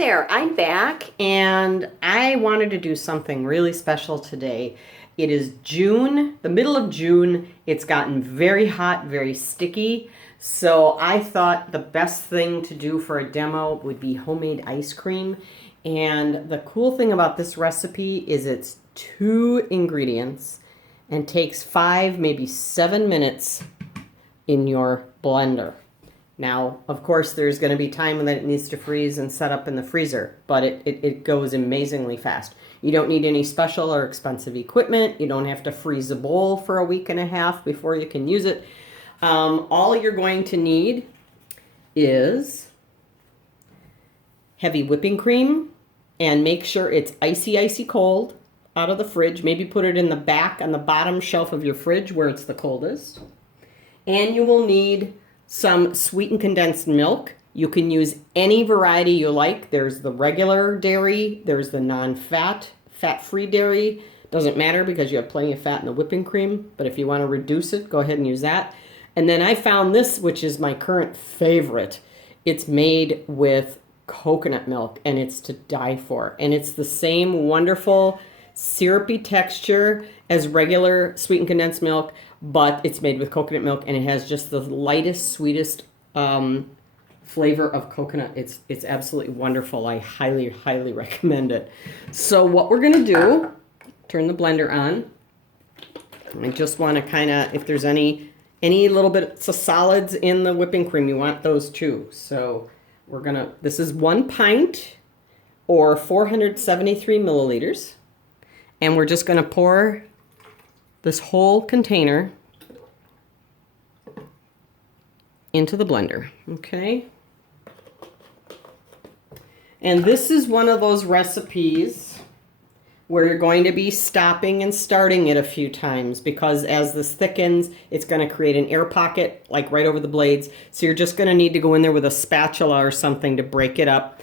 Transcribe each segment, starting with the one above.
there, I'm back and I wanted to do something really special today. It is June, the middle of June. It's gotten very hot, very sticky. So I thought the best thing to do for a demo would be homemade ice cream. And the cool thing about this recipe is it's 2 ingredients and takes 5, maybe 7 minutes in your blender. Now, of course, there's going to be time that it needs to freeze and set up in the freezer, but it goes amazingly fast. You don't need any special or expensive equipment. You don't have to freeze a bowl for a week and a half before you can use it. All you're going to need is heavy whipping cream, and make sure it's icy, icy cold out of the fridge. Maybe put it in the back on the bottom shelf of your fridge where it's the coldest. And you will need some sweetened condensed milk. You can use any variety you like. There's the regular dairy, there's the non-fat, fat-free dairy. Doesn't matter because you have plenty of fat in the whipping cream, but if you want to reduce it, go ahead and use that. And then I found this, which is my current favorite. It's made with coconut milk, and it's to die for. And it's the same wonderful syrupy texture as regular sweetened condensed milk, but it's made with coconut milk, and it has just the lightest, sweetest flavor of coconut. It's absolutely wonderful. I highly, highly recommend it. So what we're gonna do, turn the blender on. I just want to kind of, if there's any little bits of solids in the whipping cream, you want those too. So we're gonna, this is 1 pint or 473 milliliters. And we're just gonna pour this whole container into the blender, okay? And this is one of those recipes where you're going to be stopping and starting it a few times, because as this thickens, it's gonna create an air pocket like right over the blades. So you're just gonna need to go in there with a spatula or something to break it up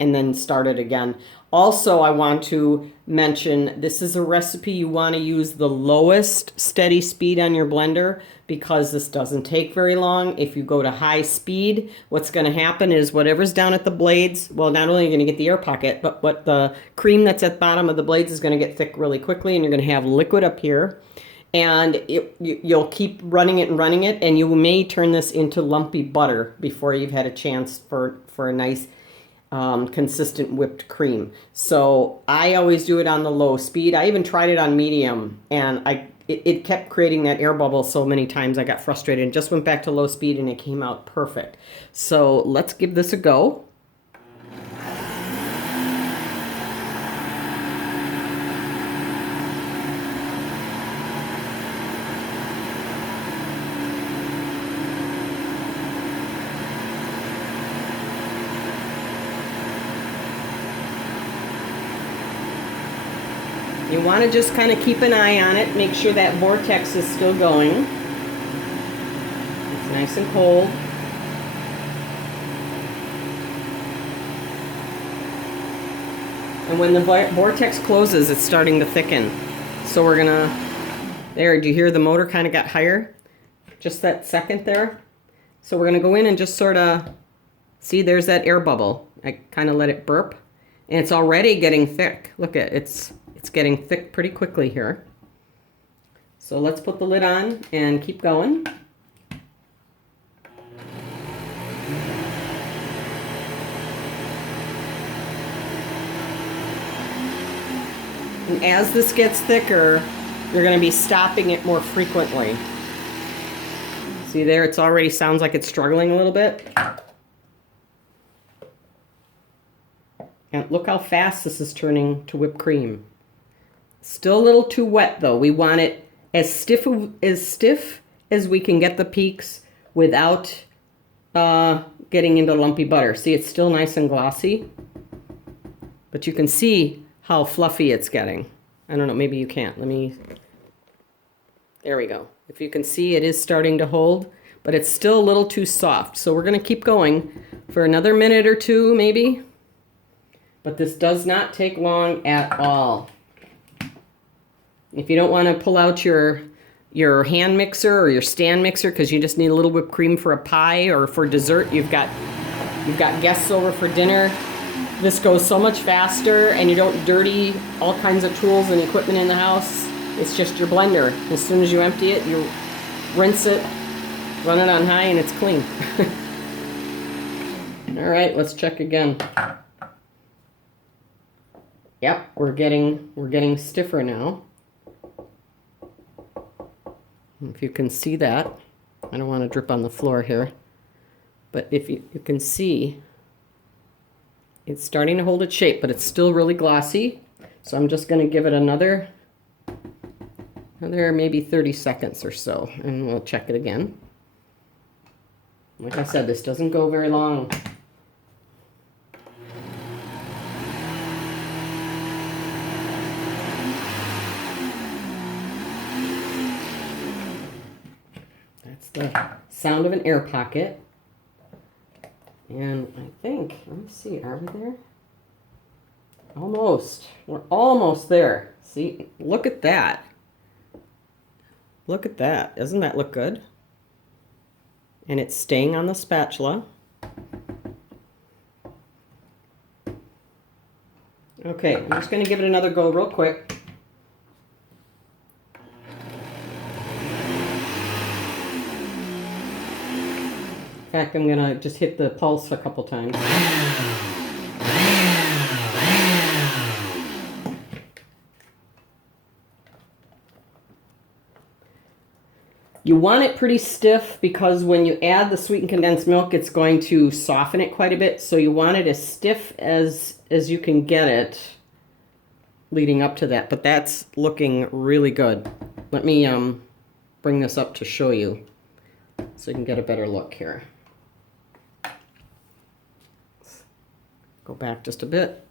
and then start it again. Also, I want to mention, this is a recipe you want to use the lowest steady speed on your blender, because this doesn't take very long. If you go to high speed, what's going to happen is whatever's down at the blades, well, not only are you going to get the air pocket, but what the cream that's at the bottom of the blades is going to get thick really quickly, and you're going to have liquid up here. And you'll keep running it, and you may turn this into lumpy butter before you've had a chance for a nice consistent whipped cream. So I always do it on the low speed. I even tried it on medium, and it kept creating that air bubble so many times I got frustrated and just went back to low speed, and it came out perfect. So let's give this a go. You want to just kind of keep an eye on it, make sure that vortex is still going. It's nice and cold. And when the vortex closes, it's starting to thicken. So we're gonna, there, do you hear the motor kind of got higher? Just that second there. So we're gonna go in and just sort of, see, there's that air bubble. I kind of let it burp. And it's already getting thick. Look at it, it's getting thick pretty quickly here. So let's put the lid on and keep going. And as this gets thicker, you're going to be stopping it more frequently. See there, it's already sounds like it's struggling a little bit. And look how fast this is turning to whipped cream. Still a little too wet though. We want it as stiff as we can get the peaks without getting into lumpy butter. See, it's still nice and glossy, but you can see how fluffy it's getting. I don't know, maybe you can't. There we go. If you can see, it is starting to hold, but it's still a little too soft. So we're gonna keep going for another minute or two maybe, but this does not take long at all. If you don't want to pull out your hand mixer or your stand mixer because you just need a little whipped cream for a pie or for dessert, you've got guests over for dinner, This goes so much faster, and you don't dirty all kinds of tools and equipment in the house. It's just your blender. As soon as you empty it, you rinse it, run it on high, and it's clean. All right, let's check again. Yep, we're getting stiffer now. If you can see that, I don't want to drip on the floor here, but if you can see, it's starting to hold its shape, but it's still really glossy. So I'm just going to give it another maybe 30 seconds or so, and we'll check it again. Like I said, this doesn't go very long. That's the sound of an air pocket. And I think, let me see, are we there? Almost. We're almost there. See, look at that. Look at that. Doesn't that look good? And it's staying on the spatula. Okay, I'm just going to give it another go real quick. In fact, I'm going to just hit the pulse a couple times. You want it pretty stiff because when you add the sweetened condensed milk, it's going to soften it quite a bit. So you want it as stiff as you can get it leading up to that. But that's looking really good. Let me bring this up to show you so you can get a better look here. Go back just a bit.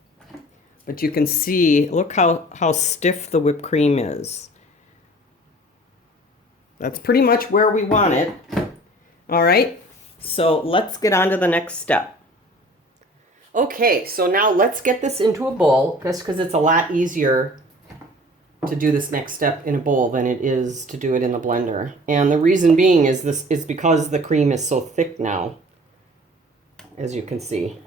But you can see, look how stiff the whipped cream is. That's pretty much where we want it. All right, so let's get on to the next step. Okay, so now let's get this into a bowl, just because it's a lot easier to do this next step in a bowl than it is to do it in the blender. And the reason being is because the cream is so thick now, as you can see.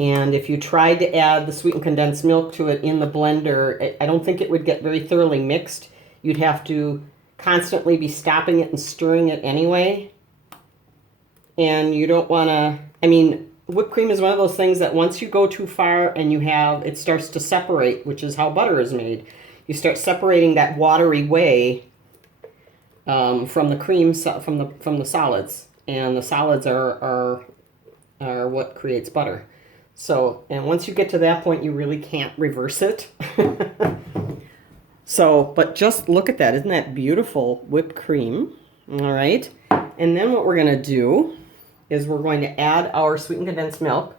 And if you tried to add the sweetened condensed milk to it in the blender, I don't think it would get very thoroughly mixed. You'd have to constantly be stopping it and stirring it anyway. And you don't want to, I mean, whipped cream is one of those things that once you go too far and it starts to separate, which is how butter is made. You start separating that watery whey from the cream, from the solids. And the solids are what creates butter. So, and once you get to that point, you really can't reverse it. So, but just look at that. Isn't that beautiful whipped cream? All right. And then what we're going to do is we're going to add our sweetened condensed milk.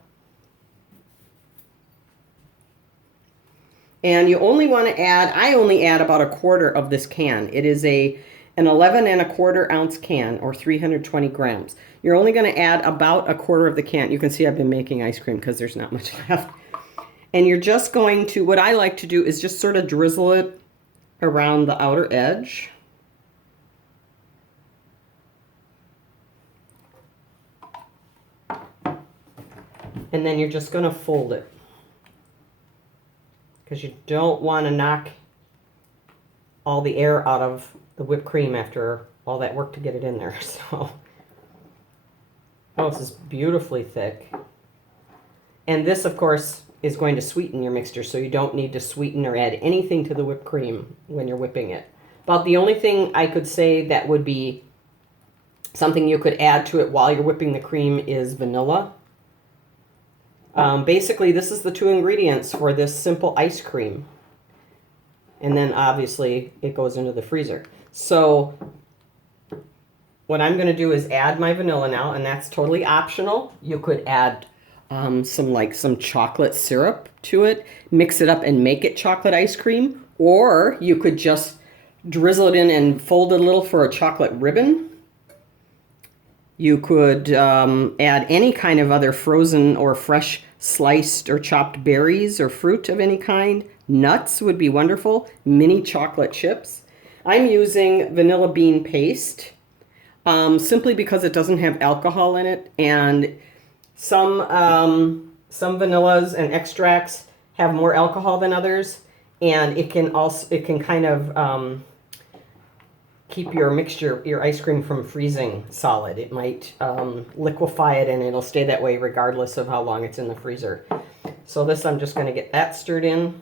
And you only want to add, I only add about 1/4 of this can. It is an 11 1/4 ounce can, or 320 grams. You're only going to add about 1/4 of the can. You can see I've been making ice cream because there's not much left. And you're just going to, what I like to do is just sort of drizzle it around the outer edge. And then you're just going to fold it, because you don't want to knock all the air out of the whipped cream after all that work to get it in there. So, oh, this is beautifully thick. And this, of course, is going to sweeten your mixture, so you don't need to sweeten or add anything to the whipped cream when you're whipping it. About the only thing I could say that would be something you could add to it while you're whipping the cream is vanilla. Basically, this is the 2 ingredients for this simple ice cream. And then, obviously, it goes into the freezer. So what I'm going to do is add my vanilla now, and that's totally optional. You could add some chocolate syrup to it, mix it up and make it chocolate ice cream, or you could just drizzle it in and fold it a little for a chocolate ribbon. You could add any kind of other frozen or fresh sliced or chopped berries or fruit of any kind. Nuts would be wonderful. Mini chocolate chips. I'm using vanilla bean paste. simply because it doesn't have alcohol in it, and some vanillas and extracts have more alcohol than others, and it can kind of keep your mixture, your ice cream, from freezing solid. It might liquefy it, and it'll stay that way regardless of how long it's in the freezer. So this, I'm just going to get that stirred in.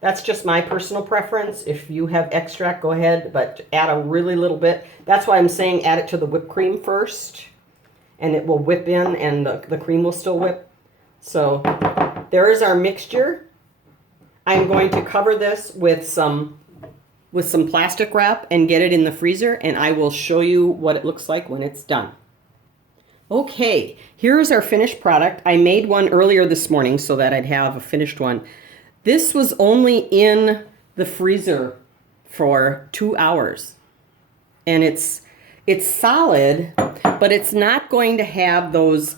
That's just my personal preference. If you have extract, go ahead, but add a really little bit. That's why I'm saying add it to the whipped cream first, and it will whip in, and the cream will still whip. So there is our mixture. I'm going to cover this with some plastic wrap and get it in the freezer, and I will show you what it looks like when it's done. Okay, here's our finished product. I made one earlier this morning so that I'd have a finished one. This was only in the freezer for 2 hours, and it's solid, but it's not going to have those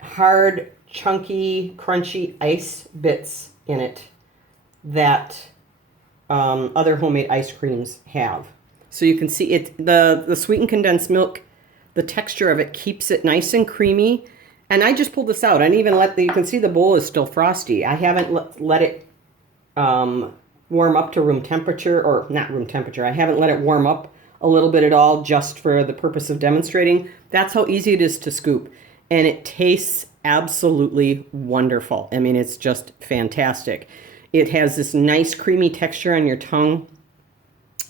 hard, chunky, crunchy ice bits in it that other homemade ice creams have. So you can see it, the sweetened condensed milk, the texture of it keeps it nice and creamy. And I just pulled this out. I didn't even you can see the bowl is still frosty. I haven't let it warm up to room temperature, or not room temperature. I haven't let it warm up a little bit at all, just for the purpose of demonstrating. That's how easy it is to scoop. And it tastes absolutely wonderful. I mean, it's just fantastic. It has this nice creamy texture on your tongue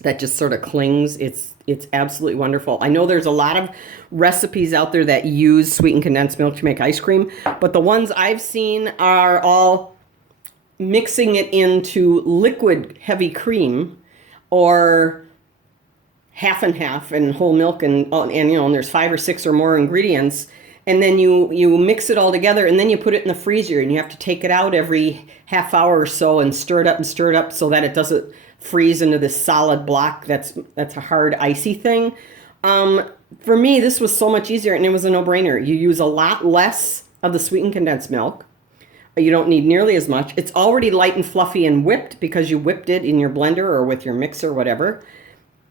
that just sort of clings. It's absolutely wonderful. I know there's a lot of recipes out there that use sweetened condensed milk to make ice cream, but the ones I've seen are all mixing it into liquid heavy cream, or half and half, and whole milk, and you know, and there's 5 or 6 or more ingredients, and then you mix it all together, and then you put it in the freezer, and you have to take it out every half hour or so and stir it up so that it doesn't freeze into this solid block that's a hard icy thing. For me, this was so much easier, and it was a no-brainer. You use a lot less of the sweetened condensed milk. You don't need nearly as much. It's already light and fluffy and whipped because you whipped it in your blender or with your mixer, whatever.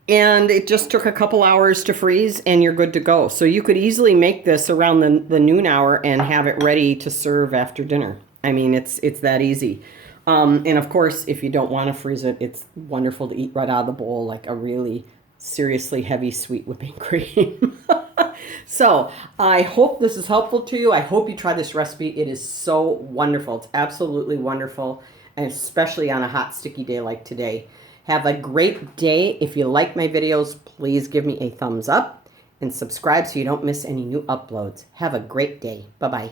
And it just took a couple hours to freeze, and you're good to go. So you could easily make this around the noon hour and have it ready to serve after dinner. I mean, it's that easy. And of course, if you don't want to freeze it, it's wonderful to eat right out of the bowl, like a really seriously heavy sweet whipping cream. So I hope this is helpful to you. I hope you try this recipe. It is so wonderful. It's absolutely wonderful, and especially on a hot, sticky day like today. Have a great day. If you like my videos, please give me a thumbs up and subscribe so you don't miss any new uploads. Have a great day. Bye-bye.